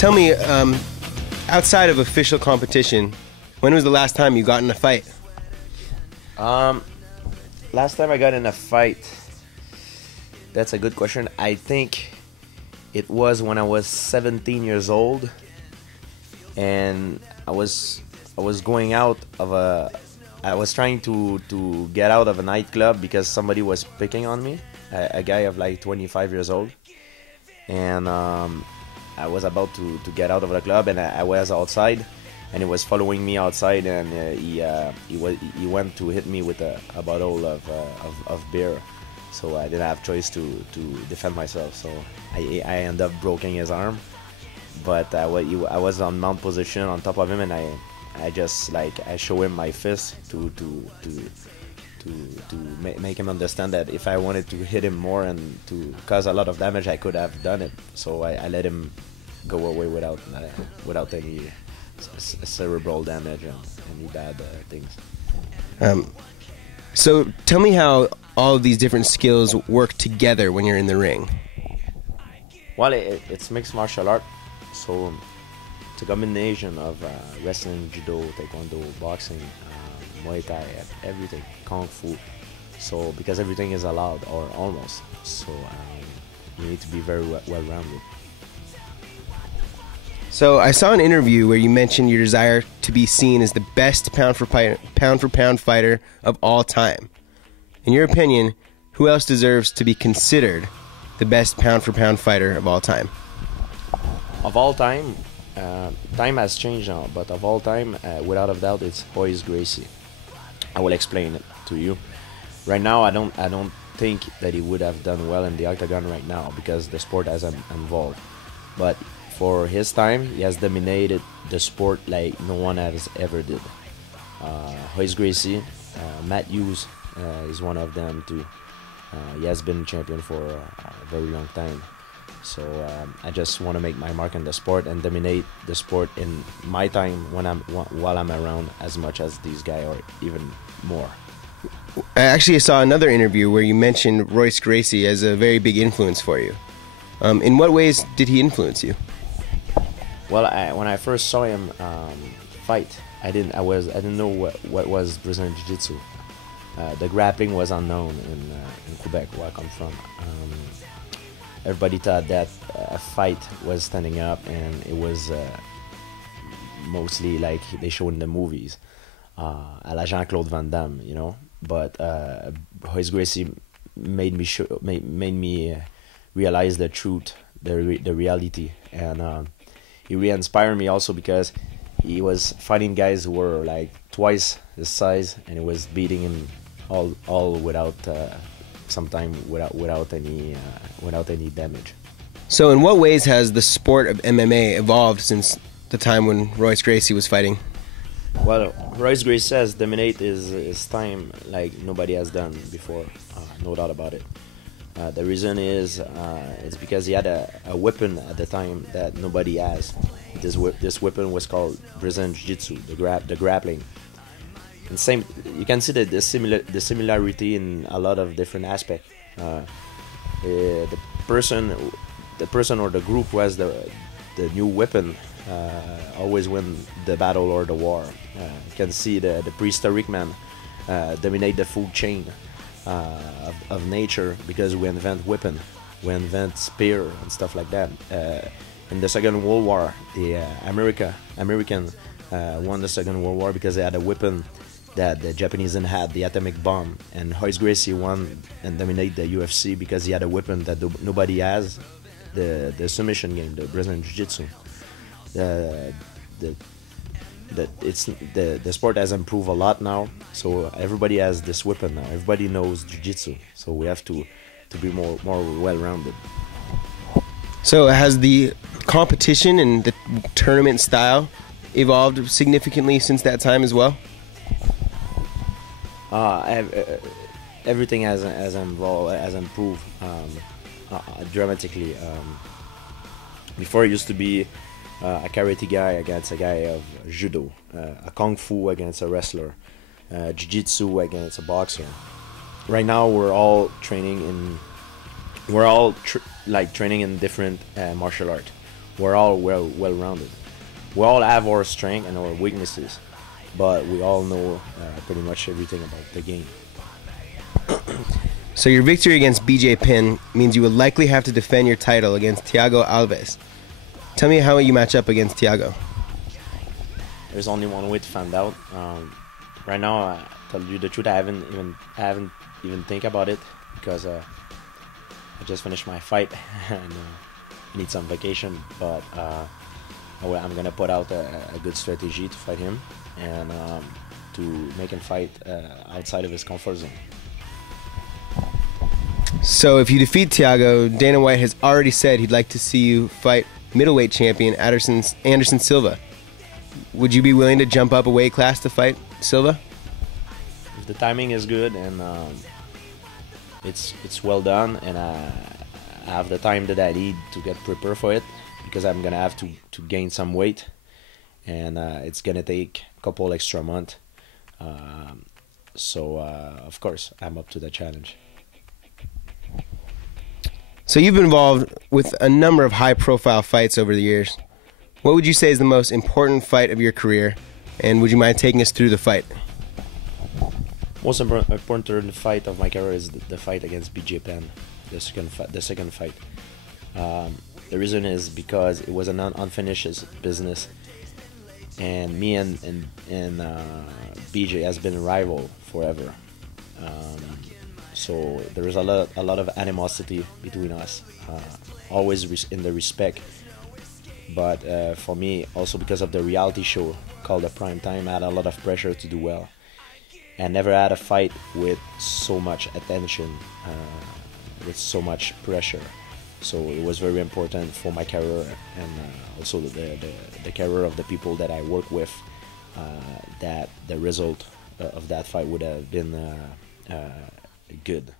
tell me, outside of official competition, when was the last time you got in a fight? Last time I got in a fight, that's a good question. I think it was when I was 17 years old, and I was going out of I was trying to get out of a nightclub because somebody was picking on me, a guy of like 25 years old, and I was about to get out of the club, and I was outside, and he was following me outside, and he went to hit me with a bottle of beer. So I didn't have choice to defend myself. So I ended up breaking his arm, but I was on mount position on top of him, and I just I show him my fist to make him understand that if I wanted to hit him more and to cause a lot of damage, I could have done it. So I let him go away without any cerebral damage and any bad things. So tell me how all of these different skills work together when you're in the ring. Well, it's mixed martial art, so it's a combination of wrestling, judo, taekwondo, boxing, Muay Thai, everything, kung fu. So because everything is allowed, or almost, so you need to be very well-rounded. So I saw an interview where you mentioned your desire to be seen as the best pound for pound fighter of all time. In your opinion, who else deserves to be considered the best pound for pound fighter of all time? Of all time, time has changed now, but of all time, without a doubt, it's Royce Gracie. I will explain it to you. Right now, I don't think that he would have done well in the octagon right now because the sport has evolved. But for his time, he has dominated the sport like no one has ever did. Royce Gracie, Matt Hughes is one of them too. He has been champion for a very long time. So I just want to make my mark in the sport and dominate the sport in my time while I'm around as much as these guys or even more. I actually saw another interview where you mentioned Royce Gracie as a very big influence for you. In what ways did he influence you? Well, when I first saw him fight, I didn't know what was Brazilian Jiu-Jitsu. The grappling was unknown in Quebec, where I come from. Everybody thought that a fight was standing up, and it was mostly like they show in the movies, à la Jean-Claude Van Damme, you know. But Royce Gracie made me realize the truth, the reality, and he re-inspired me also because he was fighting guys who were like twice his size, and he was beating him all without sometimes without any damage. So in what ways has the sport of MMA evolved since the time when Royce Gracie was fighting? Well, Royce Gracie has dominated his time like nobody has done before, no doubt about it. The reason is it's because he had a weapon at the time that nobody has. This weapon was called Brazilian Jiu-Jitsu, the grappling. And same, you can see the similarity in a lot of different aspects. The person or the group who has the new weapon always win the battle or the war. You can see the prehistoric man dominate the food chain of nature because we invent weapon, we invent spear and stuff like that. In the Second World War, the American won the Second World War because they had a weapon that the Japanese didn't have, the atomic bomb. And Royce Gracie won and dominated the UFC because he had a weapon that nobody has, the submission game, the Brazilian Jiu-Jitsu. The sport has improved a lot now, so everybody has this weapon now. Everybody knows Jiu-Jitsu, so we have to be more well-rounded. So has the competition and the tournament style evolved significantly since that time as well? Everything has evolved, has improved dramatically. Before it used to be a karate guy against a guy of judo, a kung fu against a wrestler, jiu-jitsu against a boxer. Right now we're all training in, training in different martial art. we're all well-rounded. We all have our strengths and our weaknesses, but we all know pretty much everything about the game. So your victory against BJ Penn means you will likely have to defend your title against Thiago Alves. Tell me how you match up against Thiago. There's only one way to find out. Right now, tell you the truth, I haven't even think about it, because I just finished my fight and need some vacation. But I'm gonna put out a good strategy to fight him, and to make him fight outside of his comfort zone. So if you defeat Thiago, Dana White has already said he'd like to see you fight middleweight champion Anderson Silva. Would you be willing to jump up a weight class to fight Silva? If the timing is good and it's well done, and I have the time that I need to get prepared for it, because I'm gonna have to gain some weight, and it's gonna take a couple extra months. So of course I'm up to the challenge. So you've been involved with a number of high-profile fights over the years. What would you say is the most important fight of your career, and would you mind taking us through the fight? Most important fight of my career is the fight against BJ Penn, the second fight. The reason is because it was an unfinished business, and me and BJ has been rival forever. So there is a lot of animosity between us, always in the respect. But for me, also because of the reality show called The Prime Time, I had a lot of pressure to do well. I never had a fight with so much attention, with so much pressure. So it was very important for my career, and also the career of the people that I work with, that the result of that fight would have been good.